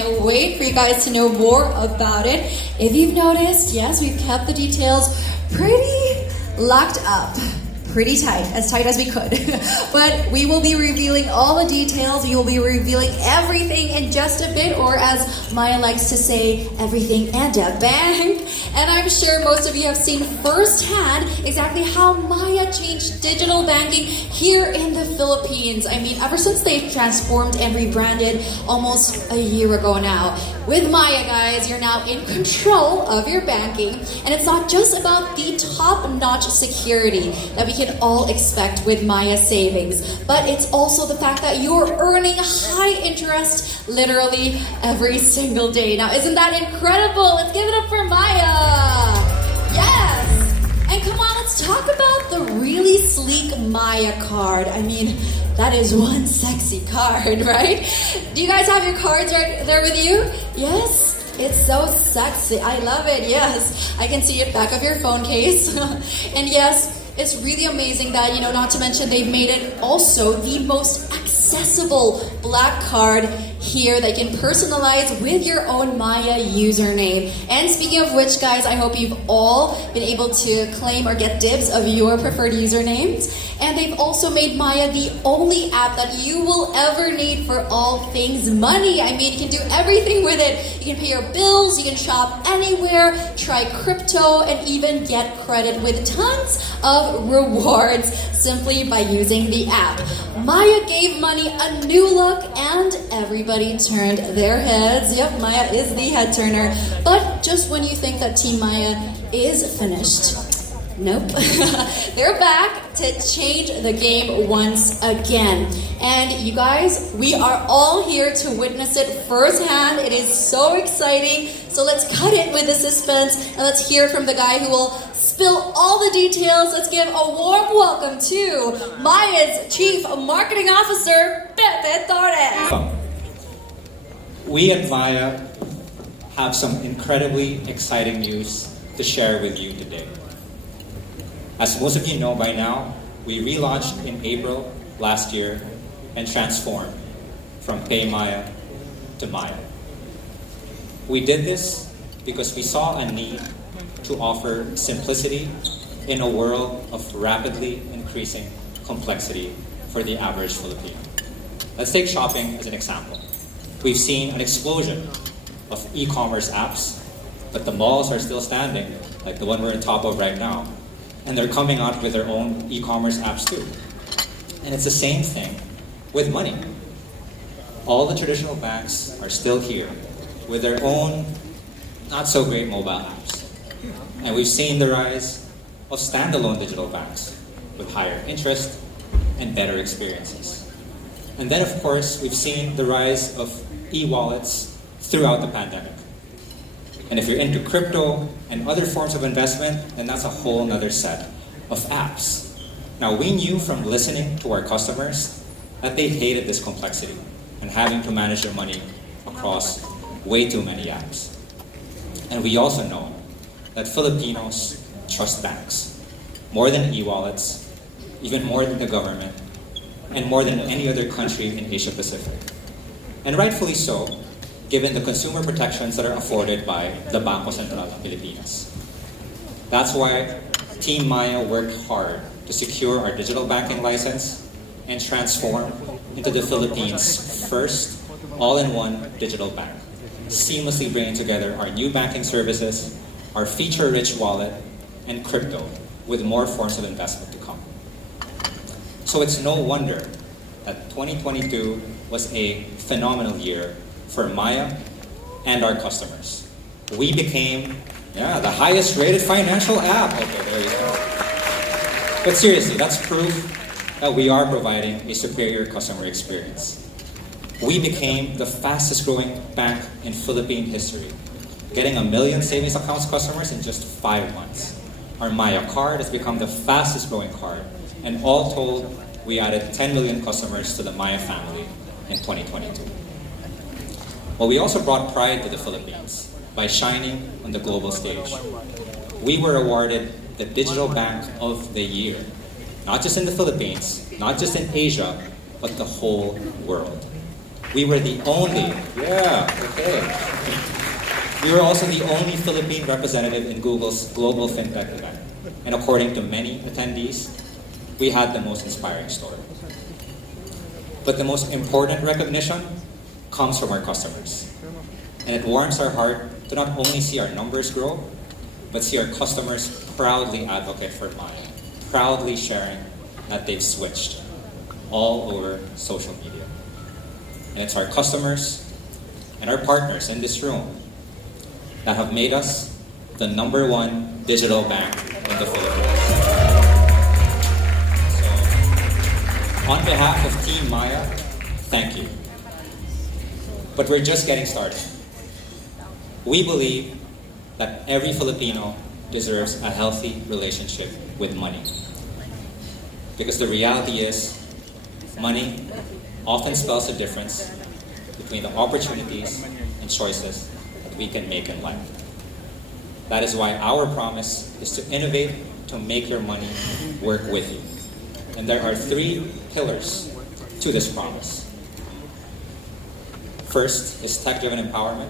can't wait for you guys to know more about it. If you've noticed, yes, we've kept the details pretty locked up. Pretty tight as we could. But we will be revealing all the details. We will be revealing everything in just a bit, or as Maya likes to say, everything and a bang. And I'm sure most of you have seen firsthand exactly how Maya changed digital banking here in the Philippines. I mean, ever since they've transformed and rebranded almost a year ago now. With Maya, guys, you're now in control of your banking. And it's not just about the top-notch security that we can all expect with Maya Savings, but it's also the fact that you're earning high interest literally every single day. Now, isn't that incredible? Let's give it up for Maya. Yes. And come on, let's talk about the really sleek Maya card. I mean, that is one sexy card, right? Do you guys have your cards right there with you? Yes? It's so sexy. I love it. Yes. I can see it back of your phone case. And yes, it's really amazing that, not to mention they've made it also the most accessible black card here that you can personalize with your own Maya username. And speaking of which, guys, I hope you've all been able to claim or get dibs of your preferred usernames. And they've also made Maya the only app that you will ever need for all things money. I mean, you can do everything with it. You can pay your bills, you can shop anywhere, try crypto, and even get credit with tons of rewards simply by using the app. Maya gave money a new look and everybody turned their heads. Yep, Maya is the head turner. But just when you think that Team Maya is finished, nope. They're back to change the game once again. And you guys, we are all here to witness it firsthand. It is so exciting. So let's cut it with the suspense and let's hear from the guy who will spill all the details. Let's give a warm welcome to Maya's Chief Marketing Officer, Pepe Torres. We at Maya have some incredibly exciting news to share with you today. As most of you know by now, we relaunched in April last year and transformed from Pay Maya to Maya. We did this because we saw a need to offer simplicity in a world of rapidly increasing complexity for the average Filipino. Let's take shopping as an example. We've seen an explosion of e-commerce apps, but the malls are still standing, like the one we're on top of right now. And they're coming out with their own e-commerce apps too. And it's the same thing with money. All the traditional banks are still here with their own not so great mobile apps. And we've seen the rise of standalone digital banks with higher interest and better experiences. And then of course, we've seen the rise of e-wallets throughout the pandemic. And if you're into crypto and other forms of investment, then that's a whole nother set of apps. Now, we knew from listening to our customers that they hated this complexity and having to manage their money across way too many apps. And we also know that Filipinos trust banks more than e-wallets, even more than the government, and more than any other country in Asia Pacific. And rightfully so, given the consumer protections that are afforded by the Bangko Sentral ng Pilipinas. That's why Team Maya worked hard to secure our digital banking license and transform into the Philippines' first all-in-one digital bank, seamlessly bringing together our new banking services, our feature-rich wallet, and crypto, with more forms of investment to come. So it's no wonder that 2022 was a phenomenal year for Maya and our customers. We became, the highest rated financial app. Okay, there you go. But seriously, that's proof that we are providing a superior customer experience. We became the fastest growing bank in Philippine history, getting 1 million savings accounts customers in just 5 months. Our Maya card has become the fastest growing card, and all told, we added 10 million customers to the Maya family in 2022. But we also brought pride to the Philippines by shining on the global stage. We were awarded the Digital Bank of the Year, not just in the Philippines, not just in Asia, but the whole world. We were the only, We were also the only Philippine representative in Google's Global FinTech event. And according to many attendees, we had the most inspiring story. But the most important recognition comes from our customers. And it warms our heart to not only see our numbers grow, but see our customers proudly advocate for Maya, proudly sharing that they've switched all over social media. And it's our customers and our partners in this room that have made us the #1 digital bank in the Philippines. So, on behalf of Team Maya, thank you. But we're just getting started. We believe that every Filipino deserves a healthy relationship with money. Because the reality is, money often spells the difference between the opportunities and choices that we can make in life. That is why our promise is to innovate to make your money work with you. And there are 3 pillars to this promise. First is tech-driven empowerment.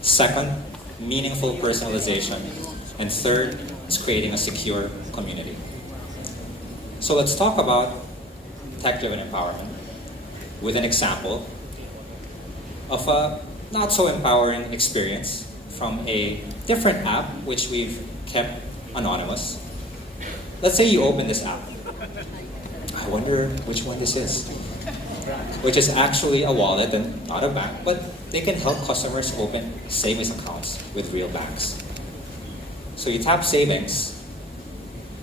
Second, meaningful personalization. And third is creating a secure community. So let's talk about tech-driven empowerment with an example of a not so empowering experience from a different app which we've kept anonymous. Let's say you open this app. I wonder which one this is. Which is actually a wallet and not a bank, but they can help customers open savings accounts with real banks. So you tap savings,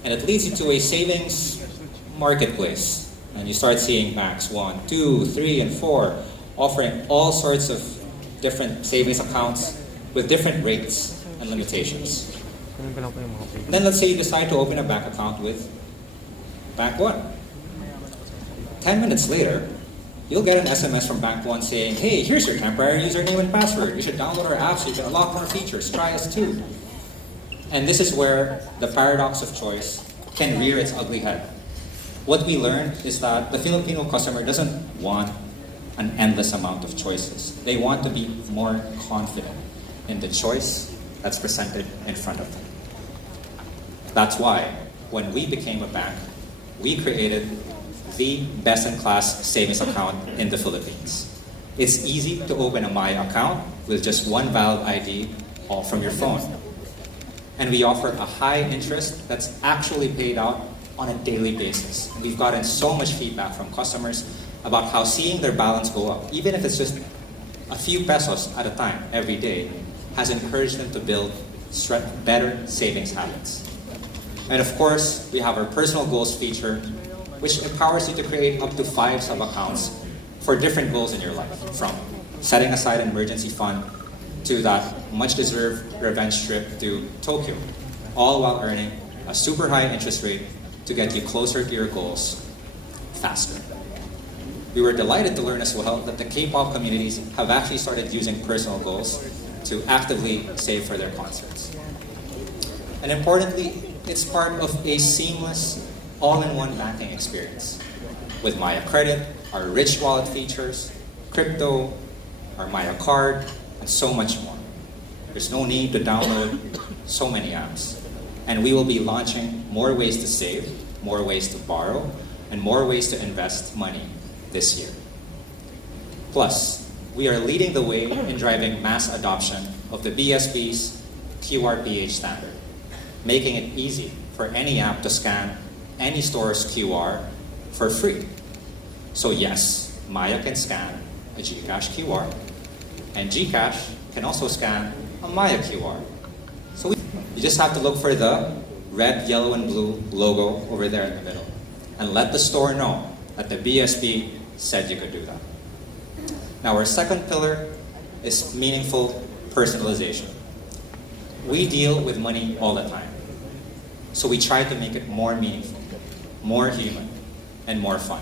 and it leads you to a savings marketplace. And you start seeing banks 1, 2, 3, and 4 offering all sorts of different savings accounts with different rates and limitations. And then let's say you decide to open a bank account with Bank 1. 10 minutes later, you'll get an SMS from Bank 1 saying, hey, here's your temporary username and password. You should download our app so you can unlock more features. Try us too. And this is where the paradox of choice can rear its ugly head. What we learned is that the Filipino customer doesn't want an endless amount of choices. They want to be more confident in the choice that's presented in front of them. That's why, when we became a bank, we created the best-in-class savings account in the Philippines. It's easy to open a Maya account with just one valid ID, all from your phone. And we offer a high interest that's actually paid out on a daily basis. And we've gotten so much feedback from customers about how seeing their balance go up, even if it's just a few pesos at a time every day, has encouraged them to build better savings habits. And of course, we have our personal goals feature, which empowers you to create up to 5 sub-accounts for different goals in your life, from setting aside an emergency fund to that much-deserved revenge trip to Tokyo, all while earning a super high interest rate to get you closer to your goals faster. We were delighted to learn as well that the K-pop communities have actually started using personal goals to actively save for their concerts. And importantly, it's part of a seamless, all-in-one banking experience with Maya Credit, our rich wallet features, crypto, our Maya card, and so much more. There's no need to download so many apps. And we will be launching more ways to save, more ways to borrow, and more ways to invest money this year. Plus, we are leading the way in driving mass adoption of the BSP's QRPH standard, making it easy for any app to scan any store's QR for free. So yes, Maya can scan a GCash QR, and GCash can also scan a Maya QR. So you just have to look for the red, yellow, and blue logo over there in the middle, and let the store know that the BSP said you could do that. Now, our second pillar is meaningful personalization. We deal with money all the time, so we try to make it more meaningful, more human, and more fun.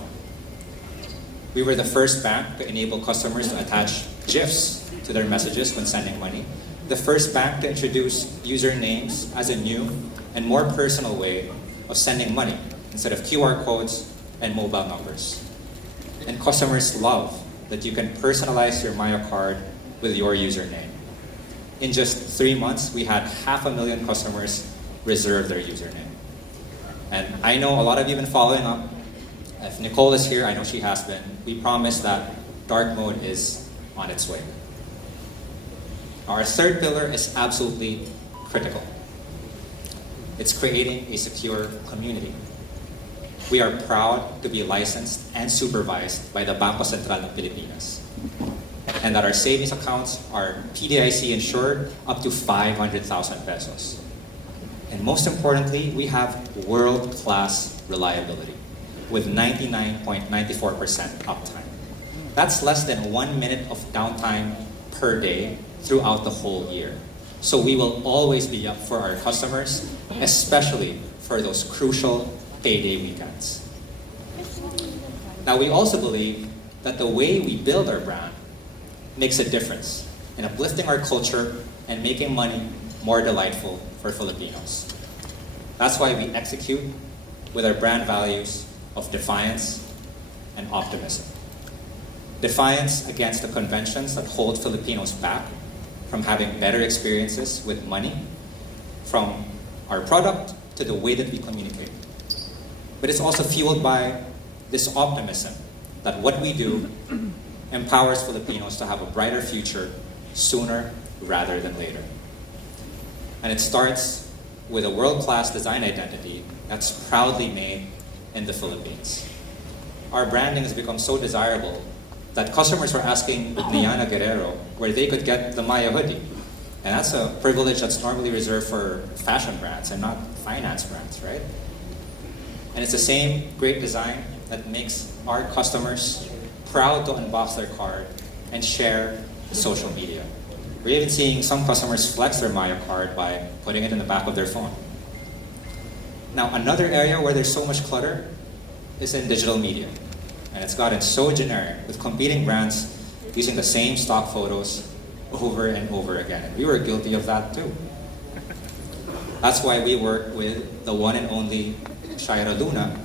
We were the first bank to enable customers to attach GIFs to their messages when sending money, the first bank to introduce usernames as a new and more personal way of sending money instead of QR codes and mobile numbers. And customers love that you can personalize your Maya card with your username. In just 3 months, we had 500,000 customers reserve their username. And I know a lot of you have been following up. If Nicole is here, I know she has been. We promise that dark mode is on its way. Our third pillar is absolutely critical. It's creating a secure community. We are proud to be licensed and supervised by the Bangko Sentral ng Pilipinas, and that our savings accounts are PDIC insured up to 500,000 pesos. And most importantly, we have world-class reliability with 99.94% uptime. That's less than 1 minute of downtime per day throughout the whole year. So we will always be up for our customers, especially for those crucial payday weekends. Now, we also believe that the way we build our brand makes a difference in uplifting our culture and making money more delightful for Filipinos. That's why we execute with our brand values of defiance and optimism. Defiance against the conventions that hold Filipinos back from having better experiences with money, from our product to the way that we communicate. But it's also fueled by this optimism that what we do empowers Filipinos to have a brighter future sooner rather than later. And it starts with a world-class design identity that's proudly made in the Philippines. Our branding has become so desirable that customers were asking Niana Guerrero where they could get the Maya hoodie. And that's a privilege that's normally reserved for fashion brands and not finance brands, right? And it's the same great design that makes our customers proud to unbox their card and share social media. We're even seeing some customers flex their Maya card by putting it in the back of their phone. Now, another area where there's so much clutter is in digital media. And it's gotten so generic with competing brands using the same stock photos over and over again. And we were guilty of that too. That's why we work with the one and only Shaira Luna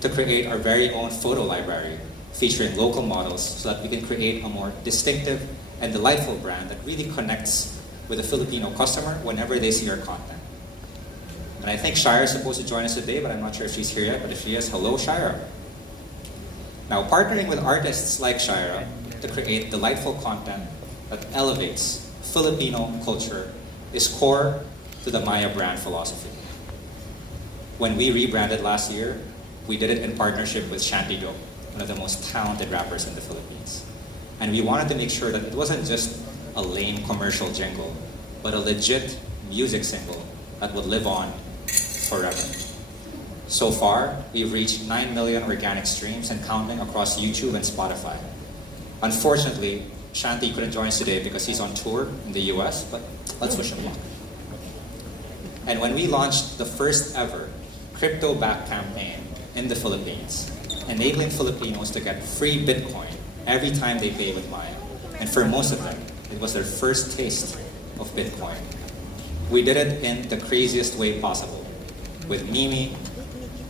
to create our very own photo library featuring local models so that we can create a more distinctive and delightful brand that really connects with the Filipino customer whenever they see our content. And I think Shaira is supposed to join us today, but I'm not sure if she's here yet. But if she is, hello, Shaira. Now, partnering with artists like Shaira to create delightful content that elevates Filipino culture is core to the Maya brand philosophy. When we rebranded last year, we did it in partnership with Shanty Dope, one of the most talented rappers in the Philippines. And we wanted to make sure that it wasn't just a lame commercial jingle, but a legit music single that would live on forever. So far, we've reached 9 million organic streams and counting across YouTube and Spotify. Unfortunately, Shanty couldn't join us today because he's on tour in the US, but let's wish him luck. And when we launched the first ever crypto-backed campaign in the Philippines, enabling Filipinos to get free Bitcoin every time they pay with Maya. And for most of them, it was their first taste of Bitcoin. We did it in the craziest way possible, with Mimi,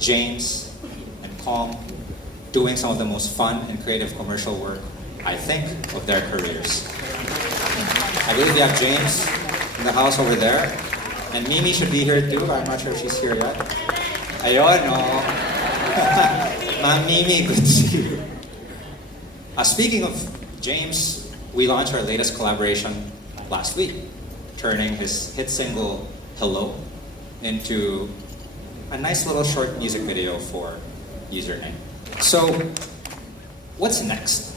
James, and Kong doing some of the most fun and creative commercial work, I think, of their careers. I believe we have James in the house over there, and Mimi should be here too. I'm not sure if she's here yet. Ayun, no. Ma'am Mimi, good to see you. Speaking of James, we launched our latest collaboration last week, turning his hit single, Hello, into a nice little short music video for Username. So, what's next?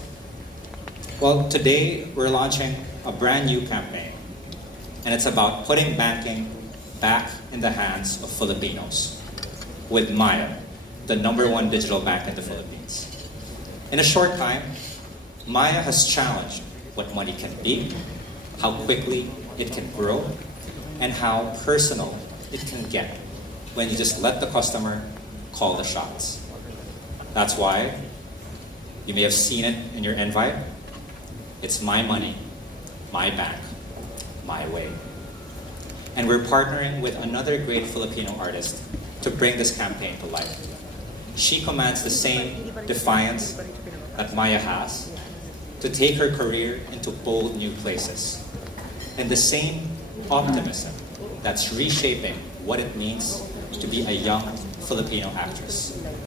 Well, today we're launching a brand new campaign, and it's about putting banking back in the hands of Filipinos with Maya, the #1 digital bank in the Philippines. In a short time, Maya has challenged what money can be, how quickly it can grow, and how personal it can get when you just let the customer call the shots. That's why you may have seen it in your invite. It's my money, my bank, my way. And we're partnering with another great Filipino artist to bring this campaign to life. She commands the same defiance that Maya has, to take her career into bold new places. And the same optimism that's reshaping what it means to be a young Filipino actress.